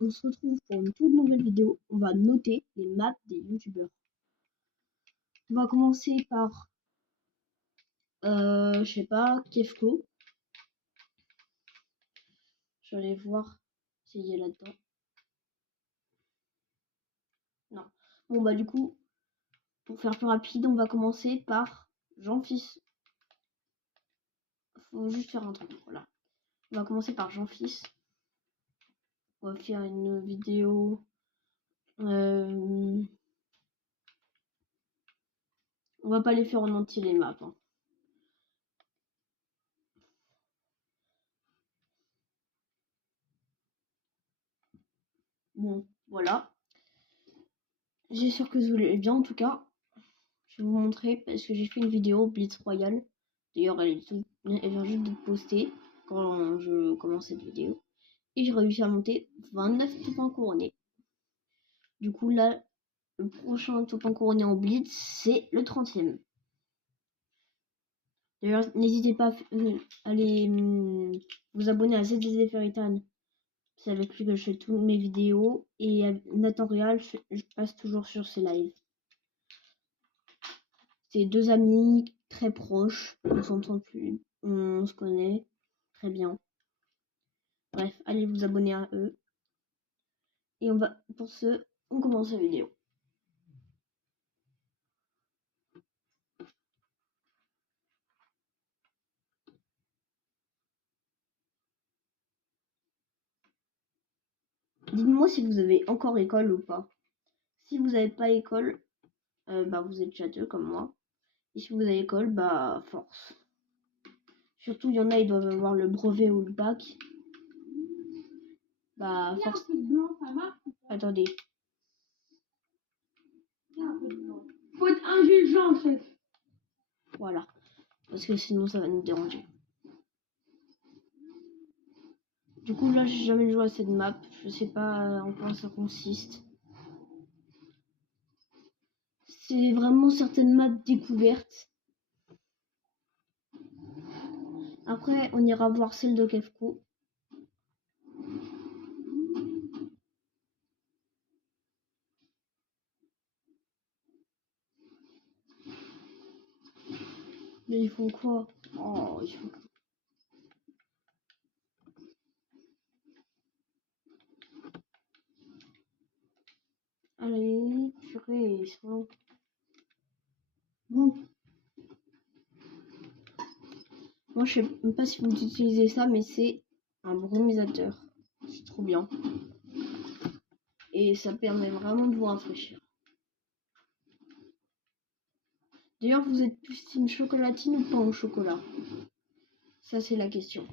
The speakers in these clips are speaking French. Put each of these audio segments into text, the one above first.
On se retrouve pour une toute nouvelle vidéo. On va noter les maps des youtubeurs. On va commencer par, je sais pas, Kefko. Je vais aller voir s'il est là-dedans. Non. Bon bah du coup, pour faire plus rapide, on va commencer par Jean-Fils. Faut juste faire un truc, voilà. On va commencer par Jean-Fils. On va faire une vidéo. On va pas les faire en entier les maps. Hein. Bon, voilà. J'espère que vous allez bien en tout cas. Je vais vous montrer parce que j'ai fait une vidéo Blitz Royale. D'ailleurs, elle vient juste d'être postée quand je commence cette vidéo. Et j'ai réussi à monter 29 topins couronnés. Du coup, là, le prochain topin couronné en Blitz, c'est le 30e. D'ailleurs, n'hésitez pas à aller vous abonner à ZZZ Feritan. C'est avec lui que je fais toutes mes vidéos. Et Nathan Real, je passe toujours sur ses lives. C'est deux amis très proches, on s'entend plus, on se connaît très bien. Bref, allez vous abonner à eux. Et pour ce, on commence la vidéo. Dites-moi si vous avez encore école ou pas. Si vous n'avez pas école, bah vous êtes châteux comme moi. Et si vous avez école, bah force. Surtout, il y en a, ils doivent avoir le brevet ou le bac. Bah force. Attendez. Faut être indulgent, chef. Voilà. Parce que sinon, ça va nous déranger. Du coup, là, j'ai jamais joué à cette map. Je sais pas en quoi ça consiste. C'est vraiment certaines maps découvertes. Après, on ira voir celle de Kefko. Mais ils font quoi? Oh, ils font... Allez, purée, ils sont... Bon. Moi, je sais même pas si vous utilisez ça, mais c'est un brumisateur. C'est trop bien. Et ça permet vraiment de vous rafraîchir. D'ailleurs, vous êtes plus team chocolatine ou pain au chocolat? Ça, c'est la question.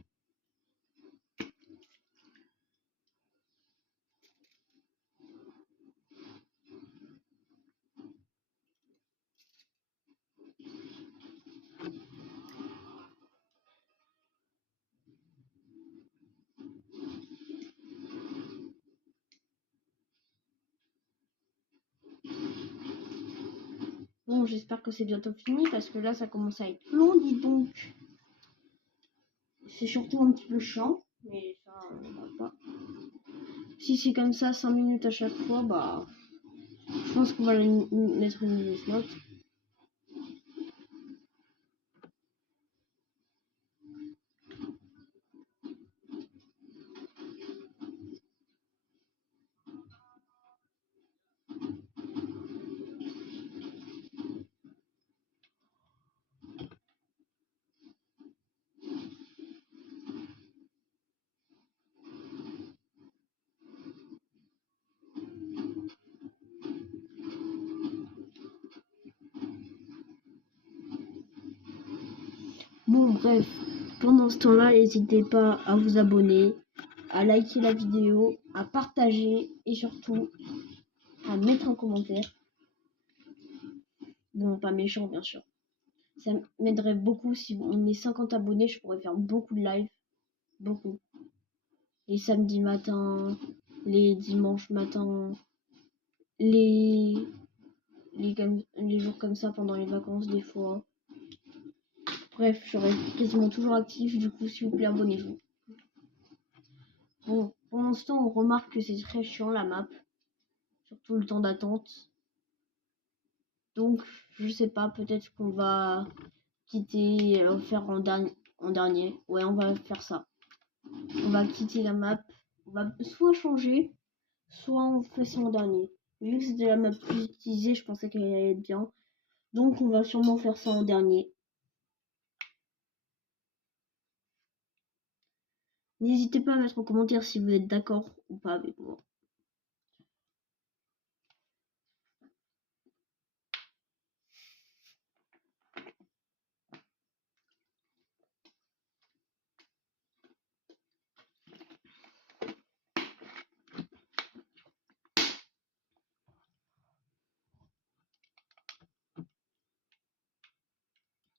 Bon, j'espère que c'est bientôt fini parce que là, ça commence à être long, dis donc. C'est surtout un petit peu chiant, mais ça, on va pas. Si c'est comme ça, 5 minutes à chaque fois, bah, je pense qu'on va mettre une mauvaise note. Bon, bref, pendant ce temps-là, n'hésitez pas à vous abonner, à liker la vidéo, à partager et surtout à mettre un commentaire. Bon, pas méchant, bien sûr. Ça m'aiderait beaucoup si on est 50 abonnés, je pourrais faire beaucoup de live. Beaucoup. Les samedis matins, les dimanches matins, les jours comme ça pendant les vacances des fois. Bref, je serai quasiment toujours actif, du coup s'il vous plaît abonnez-vous. Bon, Pour l'instant, on remarque que c'est très chiant la map, surtout le temps d'attente. Donc, je sais pas, peut-être qu'on va quitter, faire en dernier. Ouais, on va faire ça. On va quitter la map. On va soit changer, soit on fait ça en dernier. Vu que c'était la map plus utilisée, je pensais qu'elle allait être bien. Donc, on va sûrement faire ça en dernier. N'hésitez pas à mettre en commentaire si vous êtes d'accord ou pas avec moi.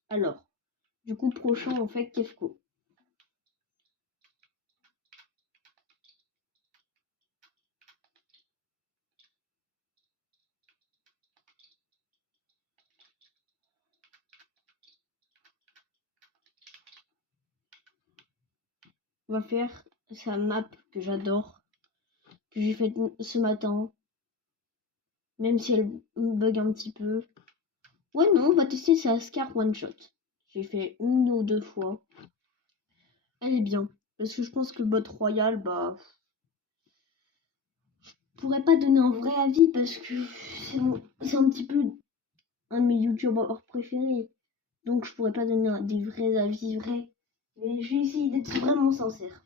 Alors, du coup, prochain, on fait Kefko. On va faire sa map que j'adore, que j'ai faite ce matin, même si elle bug un petit peu. Ouais, non, on va tester sa Scar One Shot. J'ai fait une ou deux fois. Elle est bien, parce que je pense que bot royal, bah, je pourrais pas donner un vrai avis parce que c'est un petit peu un de mes youtubeurs préférés. Donc je pourrais pas donner des vrais avis vrais. Mais je vais essayer d'être vraiment sincère.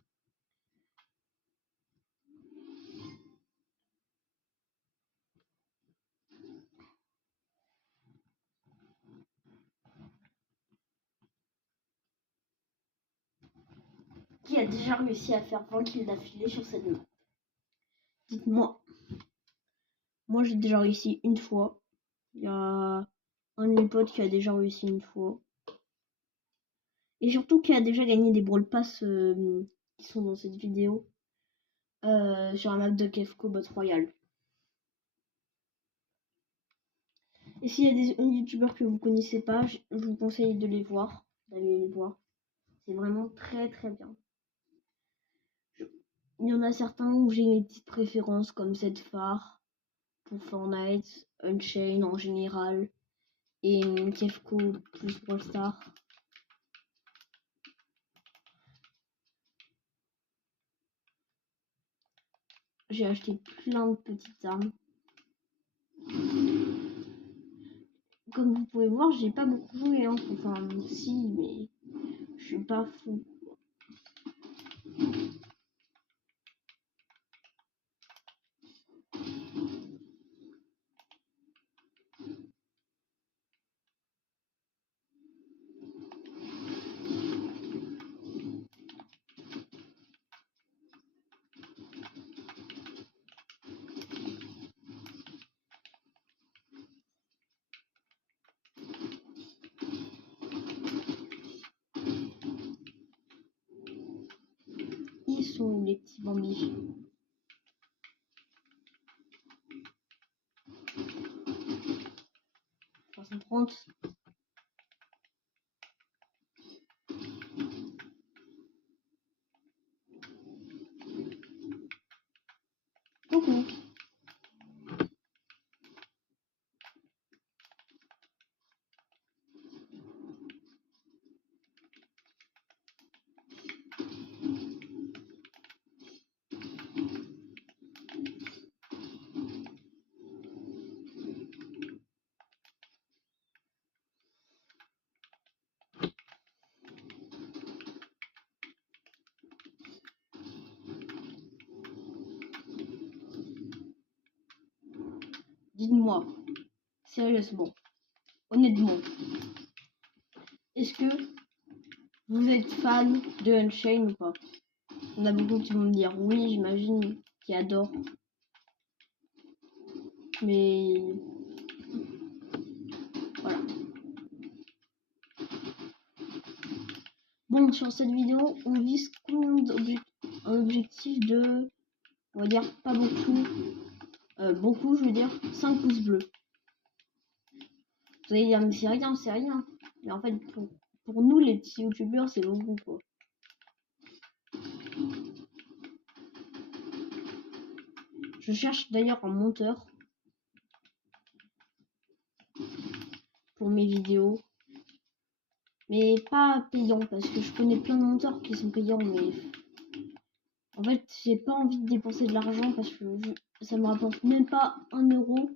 Qui a déjà réussi à faire 20 kills d'affilée sur cette map? Dites-moi. Moi j'ai déjà réussi une fois. Il y a un de mes potes qui a déjà réussi une fois. Et surtout qui a déjà gagné des Brawl Pass qui sont dans cette vidéo. Sur la map de Kefko Bot Royal. Et s'il y a des youtubeurs que vous connaissez pas, je vous conseille de les voir, d'aller les voir. C'est vraiment très très bien. Il y en a certains où j'ai mes petites préférences comme cette phare pour Fortnite, Unchained en général et Kefko plus Brawl Stars. J'ai acheté plein de petites armes. Comme vous pouvez voir, j'ai pas beaucoup joué, hein. Enfin si, mais je suis pas fou. Ils sont les petits bambis. 330. Coucou. Dites-moi, sérieusement, honnêtement, est-ce que vous êtes fan de Unchained ou pas? Il y en a beaucoup qui vont me dire oui, j'imagine, qui adorent. Mais voilà. Bon, sur cette vidéo, on vise un objectif de, on va dire, pas beaucoup, beaucoup, je veux dire, 5 pouces bleus. Vous allez dire, mais c'est rien, c'est rien. Mais en fait, pour nous, les petits youtubeurs, c'est beaucoup, quoi. Je cherche d'ailleurs un monteur pour mes vidéos. Mais pas payant, parce que je connais plein de monteurs qui sont payants, mais en fait j'ai pas envie de dépenser de l'argent parce que ça me rapporte même pas 1 euro,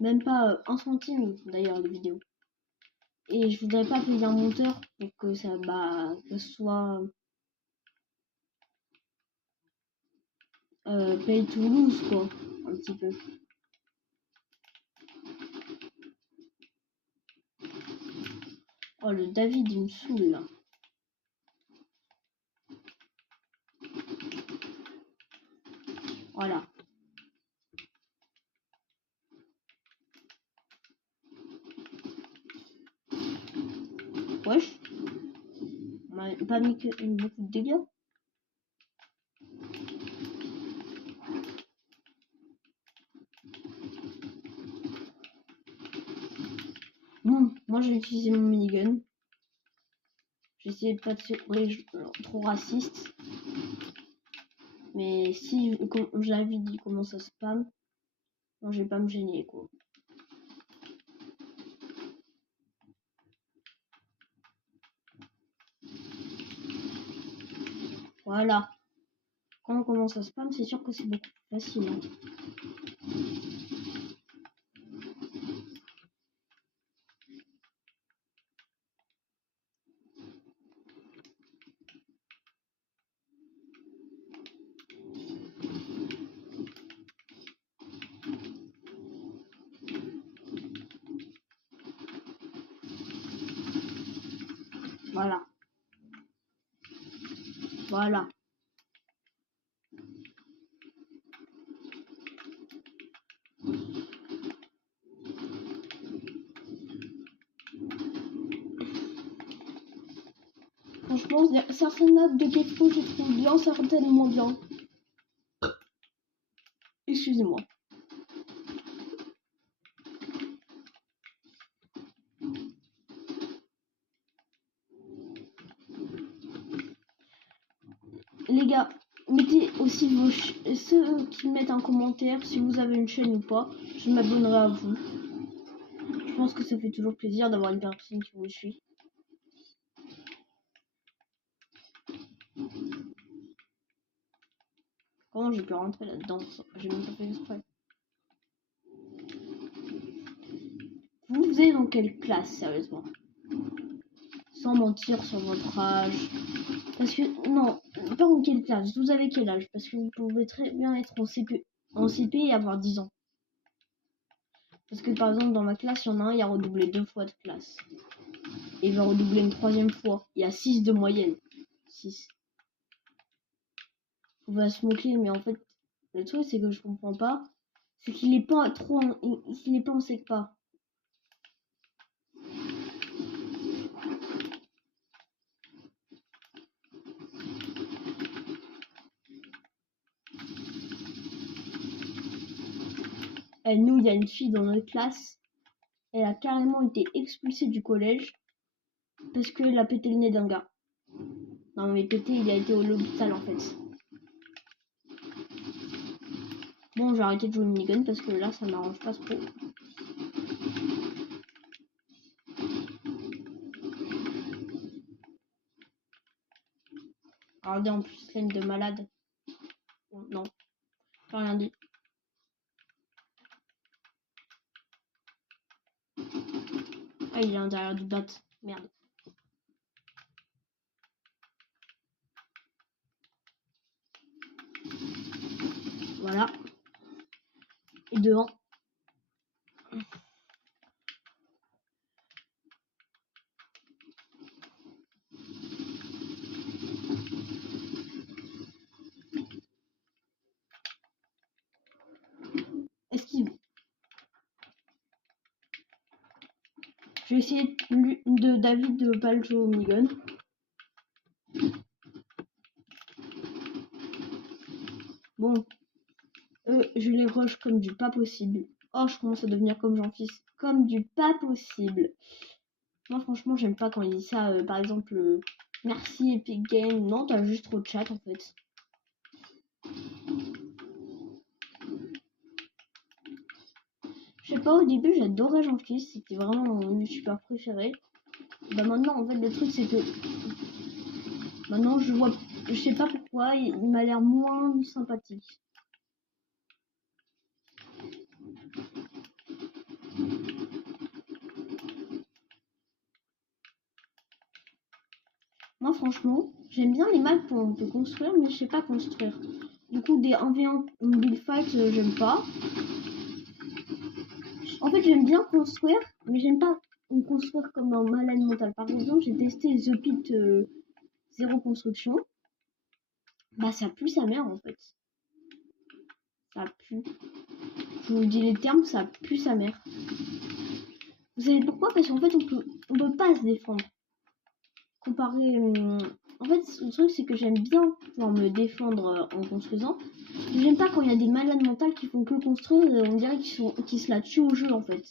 même pas 1 centime d'ailleurs les vidéos. Et je voudrais pas payer un monteur pour que ça que ce soit pay to lose quoi, un petit peu. Oh le David il me saoule là. Voilà. Wesh. On m'a pas mis beaucoup de dégâts. Bon, moi j'ai utilisé mon minigun. J'ai essayé de pas être trop raciste. Mais si j'avais dit comment ça spam, moi je vais pas me gêner quoi. Voilà. Quand on commence à spam, c'est sûr que c'est beaucoup plus facile. Hein. Voilà. Voilà. Franchement, certaines maps de Gecko je trouve bien, certaines moins bien. Excusez-moi. Les gars, mettez aussi ceux qui mettent un commentaire si vous avez une chaîne ou pas. Je m'abonnerai à vous. Je pense que ça fait toujours plaisir d'avoir une personne qui vous suit. Comment j'ai pu rentrer là-dedans? J'ai même pas fait exprès. Vous êtes dans quelle classe, sérieusement? Sans mentir sur votre âge. Parce que, non, pas en quelle classe. Vous avez quel âge? Parce que vous pouvez très bien être en CP et avoir 10 ans. Parce que par exemple, dans ma classe, il y en a un, il a redoublé 2 fois de classe. Et il va redoubler une 3e fois. Il y a 6 de moyenne. 6. On va se moquer, mais en fait, le truc, c'est que je comprends pas. C'est qu'il est pas trop il est pas en SECPA. Et nous, il y a une fille dans notre classe. Elle a carrément été expulsée du collège parce qu'elle a pété le nez d'un gars. Non mais pété, il a été à l'hôpital en fait. Bon, j'ai arrêté de jouer au minigun parce que là, ça m'arrange pas trop. Regardez en plus laine de malade. Bon, non, j'ai rien dit. Ah, il est à l'intérieur du bat. Merde. Voilà. Et devant. Esquive. Je vais essayer de David de pas le jouer au minigun. Bon. Je les rush comme du pas possible. Oh, je commence à devenir comme Jean-Fils. Comme du pas possible. Moi, franchement, j'aime pas quand il dit ça. Par exemple, merci Epic Games. Non, t'as juste trop de chat en fait. savez pas, au début j'adorais Jean-Fils, c'était vraiment mon youtubeur préféré. Bah maintenant en fait le truc c'est que maintenant je sais pas pourquoi, il m'a l'air moins sympathique. Moi franchement, j'aime bien les maps où on peut construire mais je sais pas construire. Du coup des 1v1 build fight j'aime pas. En fait j'aime bien construire mais j'aime pas construire comme un malade mental. Par exemple j'ai testé The Pit 0 construction. Bah ça pue sa mère en fait. Ça pue. Je vous dis les termes, ça pue sa mère. Vous savez pourquoi? Parce qu'en fait on peut pas se défendre. Comparé... En fait le truc c'est que j'aime bien pouvoir me défendre en construisant. Mais j'aime pas quand il y a des malades mentales qui font que construire, on dirait qu'ils se la tuent au jeu en fait.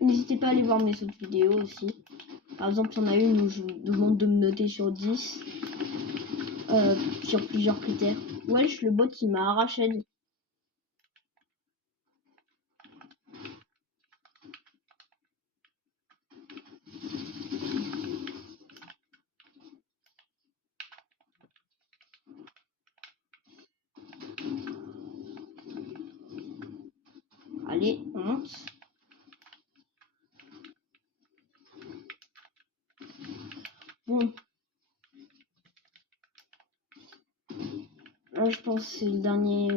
N'hésitez pas à aller voir mes autres vidéos aussi. Par exemple, il y en a une où je vous demande de me noter sur 10 sur plusieurs critères. Wesh, le bot il m'a arraché. Allez, on monte. Bon. Là, je pense que c'est le dernier.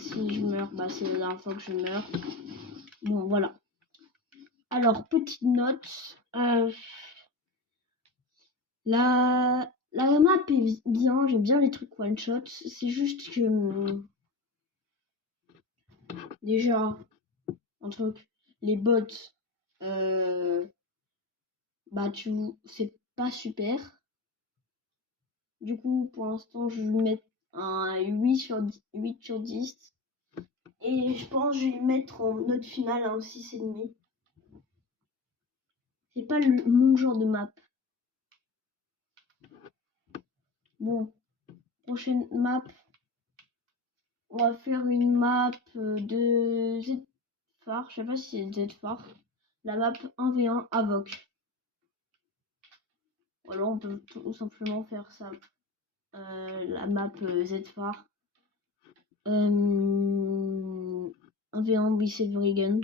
Si je meurs, bah c'est la dernière fois que je meurs. Bon, voilà. Alors, petite note. La map est bien. J'aime bien les trucs one shot. C'est juste que. Déjà, un truc. Les bots. Bah, c'est pas super. Du coup, pour l'instant, je vais lui mettre un 8 sur 10. Et je pense que je vais lui mettre en note finale un 6,5. C'est pas mon genre de map. Bon, prochaine map. On va faire une map de Z-Phare. Je sais pas si c'est Z-Phare. La map 1v1 Avoc. Voilà, on peut tout simplement faire ça. La map Z-Phare. 1v1 Wisselvregen.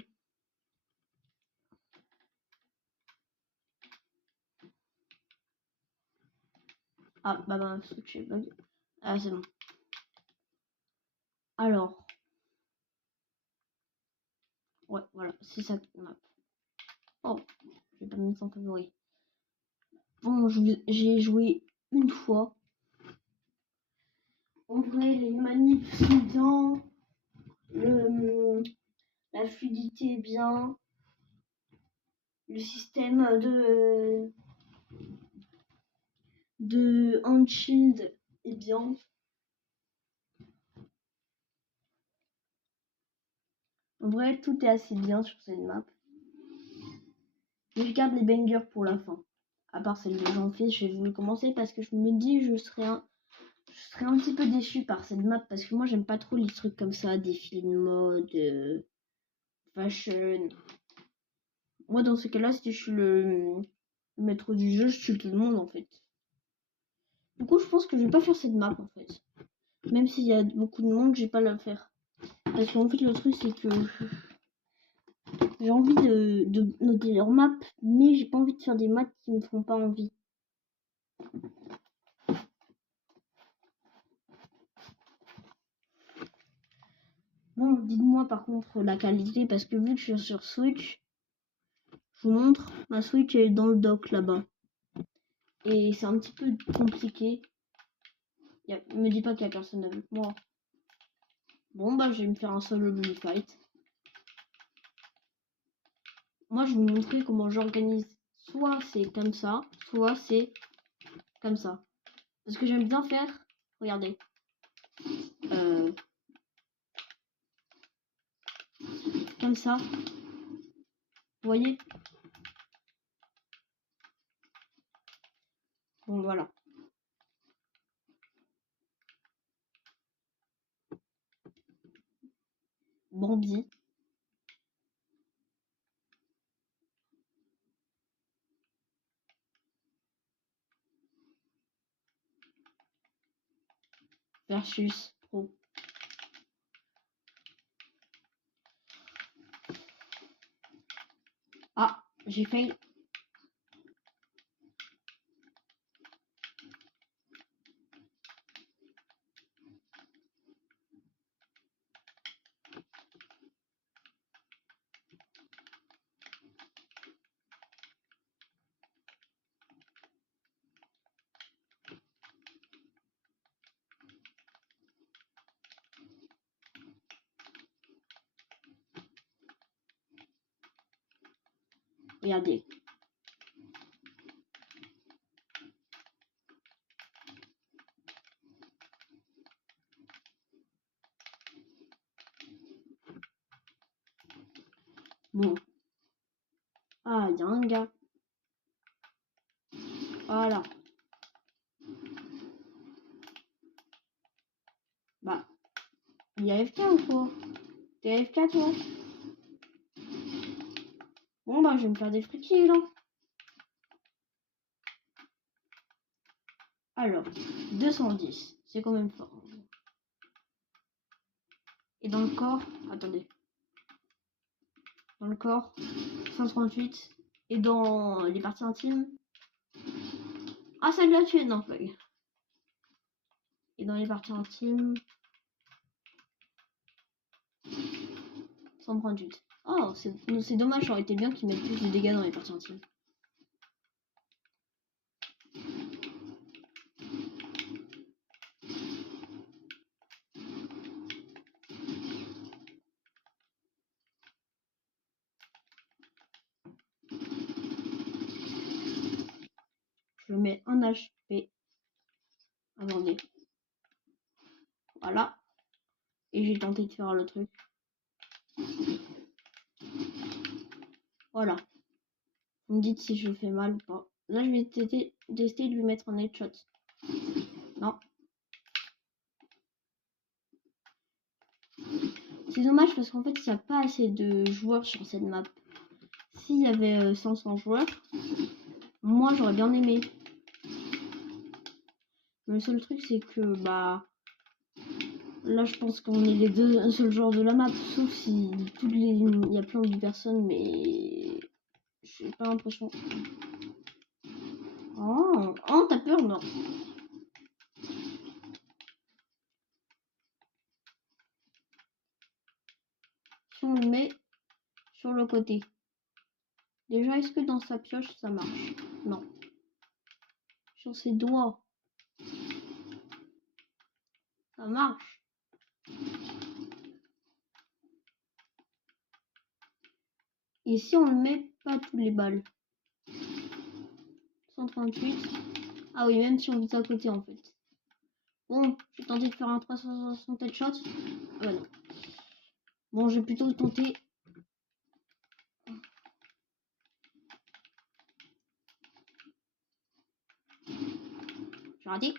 Ah, bah, switch bug. Ah, c'est bon. Alors. Ouais, voilà, c'est ça map. Oh, je vais pas mettre en favori. Bon, j'ai joué une fois. En vrai, les manips sont bien. La fluidité est bien. Le système de hand shield est bien. En vrai, tout est assez bien sur cette map. Mais je garde les bangers pour la fin. À part celle de Jean-Fils, j'ai voulu commencer parce que je me dis je serais un petit peu déçu par cette map parce que moi j'aime pas trop les trucs comme ça, défilé de mode, fashion. Moi dans ce cas-là, si je suis le maître du jeu, je tue tout le monde en fait. Du coup, je pense que je vais pas faire cette map en fait. Même s'il y a beaucoup de monde, je vais pas la faire. Parce qu'en fait, le truc c'est que j'ai envie de noter leur map, mais j'ai pas envie de faire des maps qui me font pas envie. Bon, dites-moi par contre la qualité, parce que vu que je suis sur Switch, je vous montre, ma Switch est dans le dock là-bas. Et c'est un petit peu compliqué. Me dis pas qu'il y a personne avec moi. Bon, bah, je vais me faire un solo bully fight. Moi, je vais vous montrer comment j'organise. Soit c'est comme ça, soit c'est comme ça. Parce que j'aime bien faire, regardez. Comme ça. Vous voyez? Bon, voilà. Bambi. Versus Pro. Ah, j'ai failli. Regardez. Bon. Ah, il y a un gars. Voilà. Bah. Il y a FK ou quoi? T'es AFK toi? Bon bah je vais me faire des friquilles là. Alors, 210. C'est quand même fort. Et dans le corps, attendez. Dans le corps, 138. Et dans les parties intimes. Ah, ça l'a tué, non, feuille. Et dans les parties intimes, 138. Oh, c'est dommage, ça aurait été bien qu'ils mettent plus de dégâts dans les parties intimes. Je mets un HP. Attendez. Voilà. Et j'ai tenté de faire le truc. Voilà. Vous me dites si je fais mal ou pas. Là, je vais tester de lui mettre un headshot. Non. C'est dommage parce qu'en fait, il n'y a pas assez de joueurs sur cette map. S'il y avait 500 joueurs, moi, j'aurais bien aimé. Le seul truc, c'est que, bah... Là, je pense qu'on est les deux seuls joueurs de la map. Sauf si il y a plein de personnes, mais... J'ai pas l'impression. Oh, oh t'as peur, non? Si on le met sur le côté. Déjà, est-ce que dans sa pioche, ça marche? Non. Sur ses doigts. Ça marche. Et si on le met pas tous les balles? 138. Ah oui, même si on vise à côté, en fait. Bon, j'ai tenté de faire un 360 headshot. Ah bah non. Bon, j'ai plutôt tenté... J'ai raté.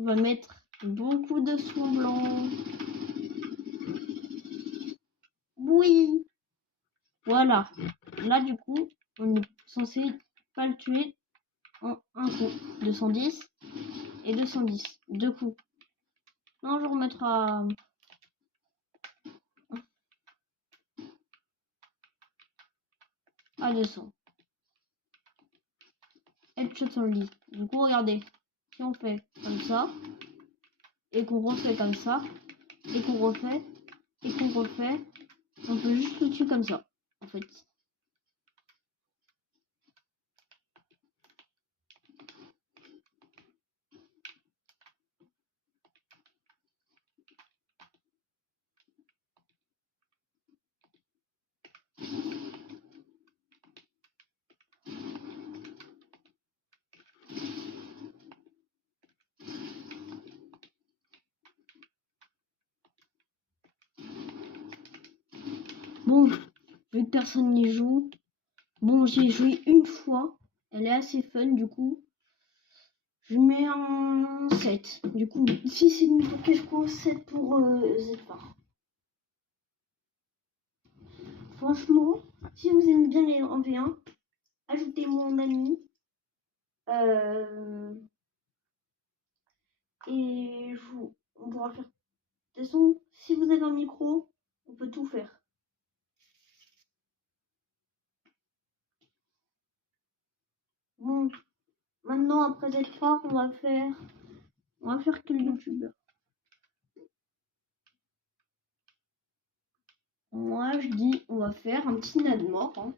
On va mettre beaucoup de soin blanc. Oui. Voilà. Là, du coup, on est censé pas le tuer en un coup. 210 et 210. Deux coups. Non, je remettrai à 200. Headshot sur le lit. Du coup, regardez. si on fait comme ça, et qu'on refait comme ça, et qu'on refait, on peut juste le tuer comme ça, en fait. Bon, vu que personne n'y joue, bon, j'ai joué une fois, elle est assez fun, du coup, je mets un 7. Du coup, si c'est une pour Keshko, 7 pour Zephyr. Franchement, si vous aimez bien les 1v1, ajoutez mon ami. Et on pourra faire. De toute façon, si vous avez un micro, on peut tout faire. Bon, maintenant après être fort, on va faire quel youtubeur? Moi je dis on va faire un petit Nadmor. Hein.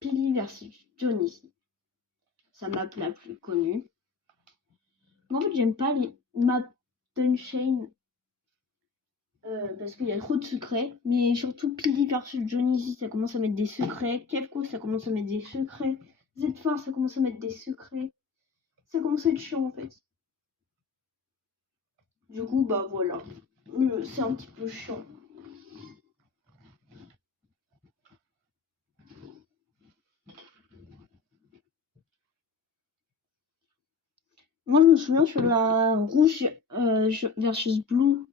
Pili versus Johnny. Ça map la plus connue. Mais en fait j'aime pas les maps Dunchain. Parce qu'il y a trop de secrets, mais surtout Pili versus Johnny, ça commence à mettre des secrets. Kefko, ça commence à mettre des secrets. Zephyr, ça commence à mettre des secrets. Ça commence à être chiant en fait. Du coup, bah voilà. C'est un petit peu chiant. Moi, je me souviens sur la rouge versus blue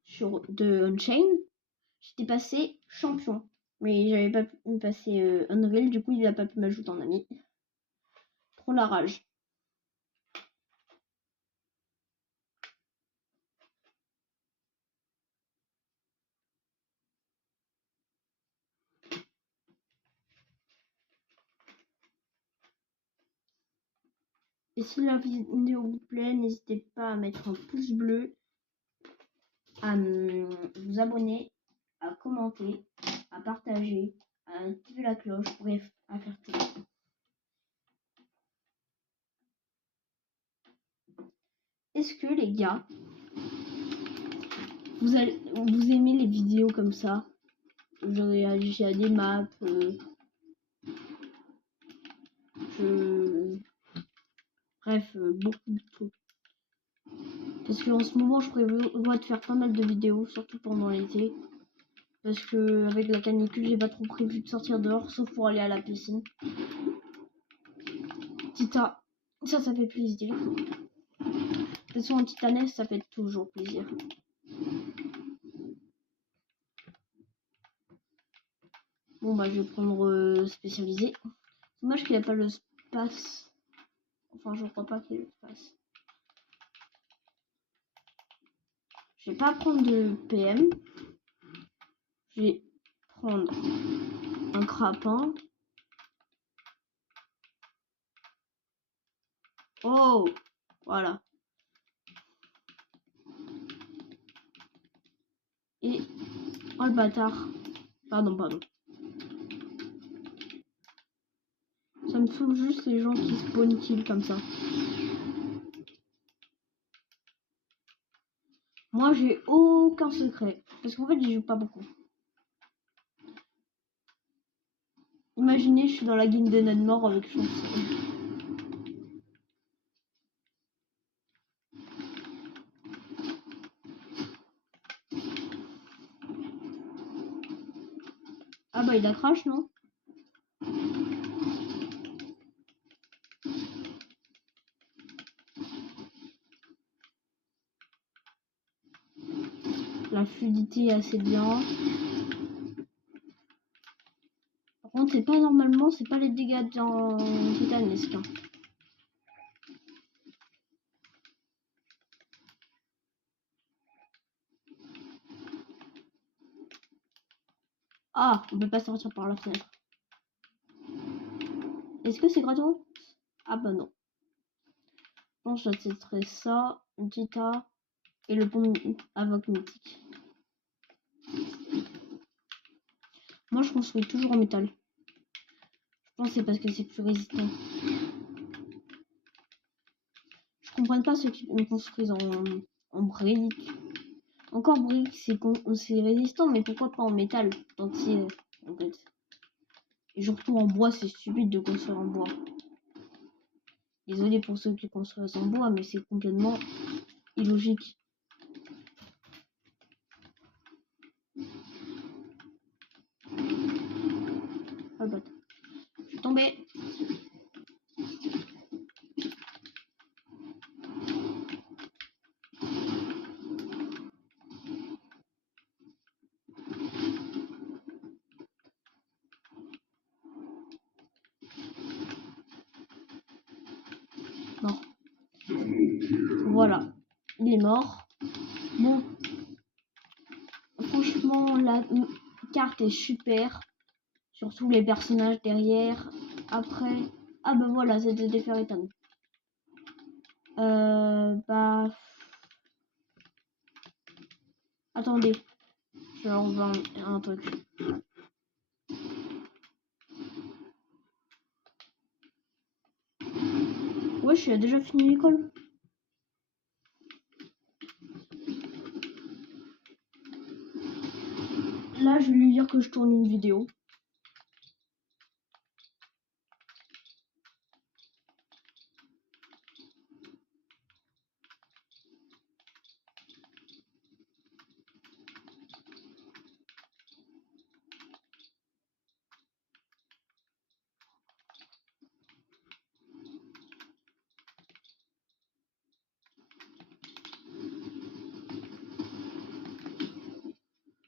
de Unchained, j'étais passé champion. Mais j'avais pas pu me passer Unreal, du coup, il a pas pu m'ajouter en ami. Trop la rage. Et si la vidéo vous plaît, n'hésitez pas à mettre un pouce bleu, à vous abonner, à commenter, à partager, à activer la cloche, bref, à faire tout. Est-ce que les gars, vous aimez les vidéos comme ça? Je réagis à des maps, bref, beaucoup de trucs. Parce qu'en ce moment, je prévois de faire pas mal de vidéos, surtout pendant l'été. Parce que avec la canicule, j'ai pas trop prévu de sortir dehors, sauf pour aller à la piscine. Tita, ça fait plaisir. De toute façon, en titanesque, ça fait toujours plaisir. Bon, bah, je vais prendre spécialisé. Dommage qu'il n'y a pas le space. Enfin, je crois pas qu'il y ait le space. Je vais pas prendre de PM. Je vais prendre un crapin. Oh, voilà. Et oh le bâtard. Pardon. Ça me saoule juste les gens qui spawn kill comme ça. Moi j'ai aucun secret. Parce qu'en fait j'y joue pas beaucoup. Imaginez je suis dans la game de Nadmor avec chance. Ah bah il a crash non? La fluidité est assez bien. Par contre c'est pas normalement, c'est pas les dégâts dans Titanesque. Hein. Ah, on peut pas sortir par la fenêtre. Est-ce que c'est gratos? Ah bah non. Je pense que j'achèterai ça, une petite A et le pont avec mythique. Moi je construis toujours en métal. Je pense que c'est parce que c'est plus résistant. Je comprends pas ceux qui construisent en briques. Encore briques, c'est résistant, mais pourquoi pas en métal? Tant que c'est en fait. Et surtout en bois, c'est stupide de construire en bois. Désolé pour ceux qui construisent en bois, mais c'est complètement illogique. Oh le bâtard. Je suis tombée. Mort. Voilà. Il est mort. Bon. Franchement, la carte est super. Surtout les personnages derrière. Après. Ah bah voilà, c'est des Ferritan. Bah. Attendez. Je vais enlever un truc. Ouais, je suis déjà fini l'école. Là, je vais lui dire que je tourne une vidéo.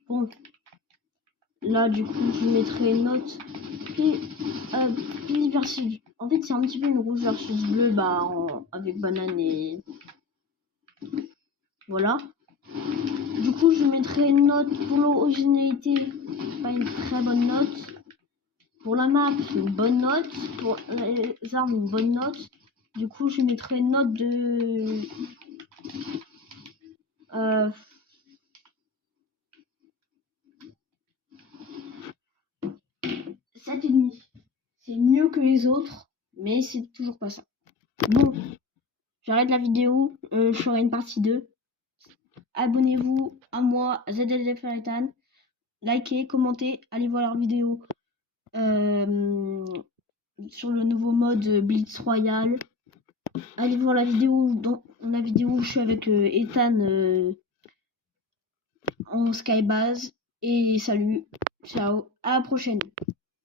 Bon. Là, du coup, je mettrai une note. Puis versus. En fait, c'est un petit peu une rouge versus bleu, bah, avec banane et. Voilà. Du coup, je mettrai une note pour l'originalité, pas une très bonne note. Pour la map, une bonne note. Pour les armes, une bonne note. Du coup, je mettrai une note de. 7,5. C'est mieux que les autres, mais c'est toujours pas ça. Bon, j'arrête la vidéo. Je ferai une partie 2. Abonnez-vous à moi, ZLD Ferritan. Likez, commentez, allez voir leur vidéo sur le nouveau mode Blitz Royale. Allez voir la vidéo où je suis avec Ethan en Skybase. Et salut, ciao, à la prochaine.